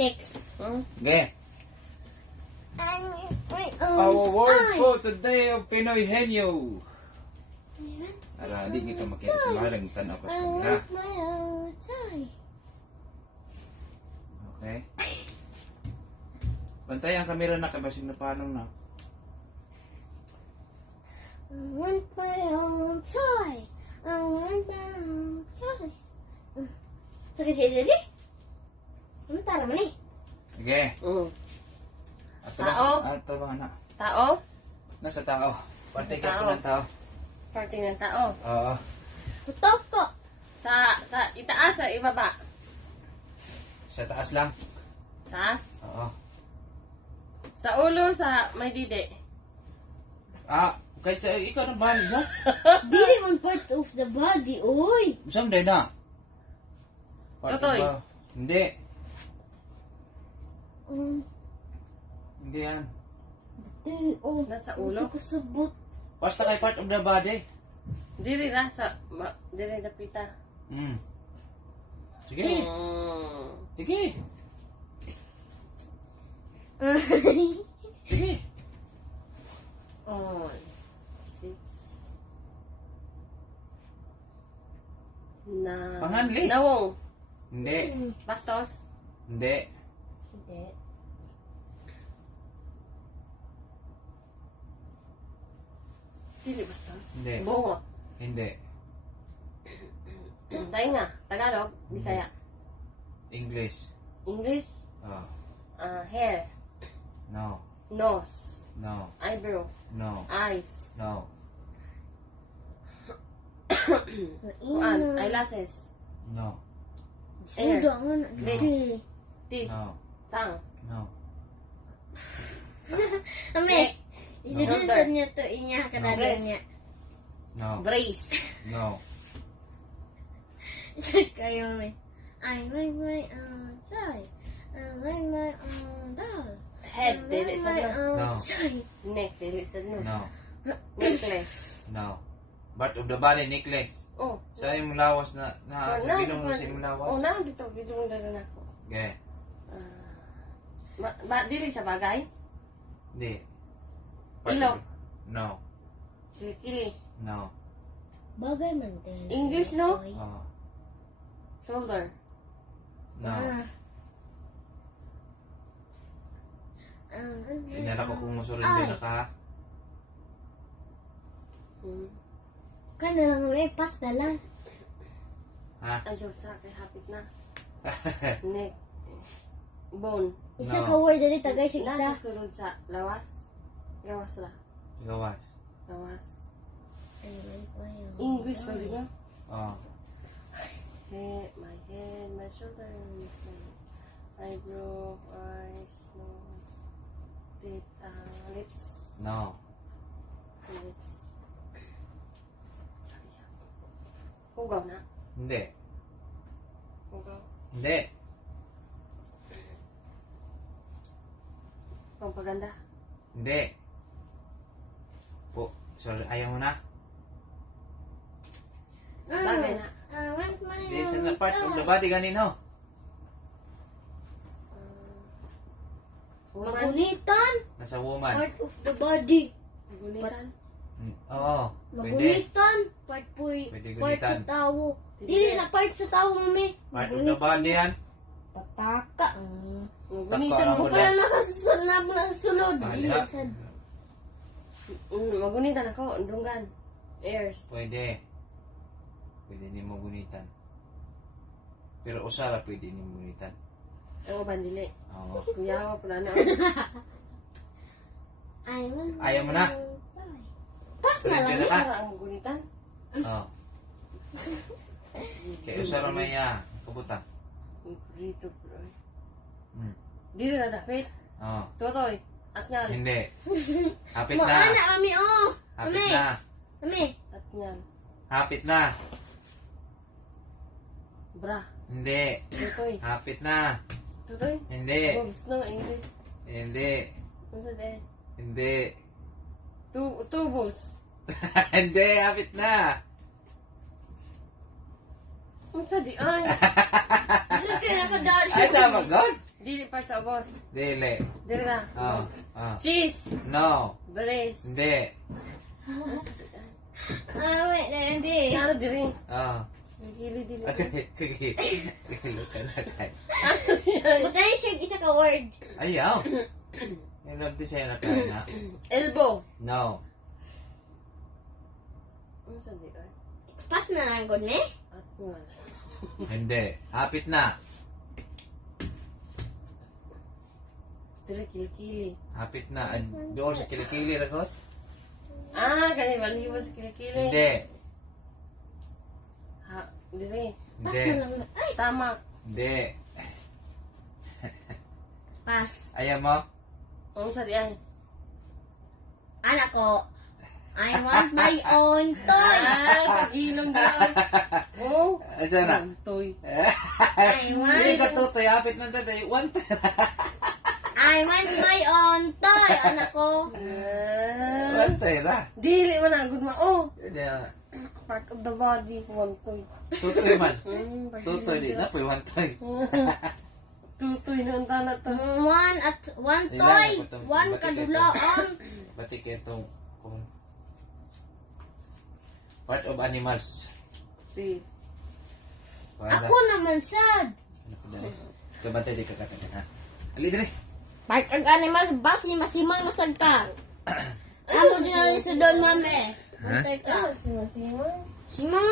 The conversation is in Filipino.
6. Okay. Our word for today of Pinoy Henyo. Ara, di kita makita sa mahalang tanaw pa sa kanila. Okay. Bantay ang kamera na kabasig na paano na. I want my own toy. I want my own toy. Sakit siya dali? Ano tara man eh? Okay. Tao? Ato ba na? Tao? Nasa tao. Partay ka po ng tao. Party ng tao. Oo. Tutok ko. Sa itaas, sa ibaba. Sa taas lang. Taas. Oo. Sa ulo, sa may didi. Kahit sa ikaw na bahan sa? Dili man part of the body, oy. Someday na. Part of Totoy. the- Hindi. Hindi yan. Oh, Nasa ulo. Hindi ko sabot. Basta kay part of the body. Diri na sa diri na pita. Sige. Sige. Sige. On. 6. Na. Panganli. Nawong. Hindi. Bastos. Hindi. Hindi. Dili bastos. Hindi. Bungo. Hindi. Tainga. Tagalog. Bisaya. English. English. Oh. Hair. No. Nose. No. Eyebrow. No. Eyes. No. Kuan. Eyelashes. No. Air. Suda man. Lips. Teeth. No. Tongue. No. Ame. Isinunsad Shoulder. niya to inya kadari niya. No. Brace. No. Kayo may. I like my own toy. I like my own doll. Head. I Dili like sa my no. own No. toy. Neck. Dili sa no. No. Necklace. No. Part of the body necklace. Oh. Sa imong lawas na Oh, sa bilong na sa imong lawas. Oh, na dito bidong na ako. Okay. Dili sa bagay. Hindi. Ilong. No. Kilikili. No. Bagay man din. English, no? Toy. Oh. Shoulder. No. Inala ko kung masurrender na ka. Kana lang may pasta lang. Ha? Ayun sa kay hapit na. Neck. Bone. Isa No. ka word dali tagay sig Nasa isa. sulod sa lawas. Gawas la. Gawas. Gawas. I like my own English ba toy. yun? Oh. My head, my shoulder, my eyebrow, eyes, nose, teeth, lips, No. lips. Hugaw na. Hindi. Hugaw. Hindi. Pampaganda. Hindi. Po, sorry, ayaw mo na? Bagay na. I want my Hindi, sa own part of the toy. body ganino. Woman. Magunitan. Nasa woman. Part of the body. Magunitan. Oo. Pwede. Magunitan. Part Pwede part sa gunitan. tao. Dili na part sa tao, mami. Part of the body yan. Pataka. Magunitan Taka mo ako pala. Wala nakasunod. Dili Bahala. sa... Magunitan ako. Undungan. Ears. Pwede. Pwede ni mo gunitan. Pero usara pwede ni mo gunitan. Ang uban dili. Oo. Kuyawa pala na. I want my Ayaw mo na? own toy. Pass na lang. Surrender na ka? Para ang magunitan. Oo. Kaya usara may kabuta. Dito bro. Hmm. Dili na dapit. Oo. Totoy. At nyan. Hindi. Hapit Mo na. ana, mami, oh. Hapit Mami. na. Mami. At nyan. Hapit na. Bra. Hindi. Totoy. Hapit na. Totoy. Hindi. Bogs no English. Hindi. Unsa de? Hindi. Tubos. Hindi. Hapit na. Unsa di ay? Sige, nakadali. Ay, tama, God. Dili pa sa ubos. Dili. Dili na. Cheese. No. Brace. Hindi. Wait, hindi. Ano diri? Dili. Dili. Okay. Lukan na kay. Butay siya isa ka word. Ayaw. Yung love design na kaya na. Elbow. No. Ano sa di ay? Pas na lang gud ni. At nga. Hindi. Hapit na. Dili kilikili. Hapit na. Doon sa kilikili ragot? Kani baliw sa kilikili. Hindi. Ha, diri. Pas Hindi. na lang. Ay, Stomach. Hindi. pas. Ayaw mo? Ano sa di ay? Anak ko. I want my own toy. Pagilong diri. Oh. Asa na? Toy. I Hindi want. ka tutoy. Hapit na tatay. One. I want my own toy. Anak ko. One tayo na. Dili man ang good ma. Oh. Hindi na. Part of the body. One toy. Tutoy man. Pagilong Tutoy di na. Pwede one toy. Tutoy na ang tanat to. One toy. One kadulaan. Pati kayo itong part of animals. Si. Ako naman sad. Kabantay di ka katakan ha. Ali dire. Part of animals, basi masimang masag ka. Amo din ang isa doon, mami. Ha? Antay ka. Simang. Simang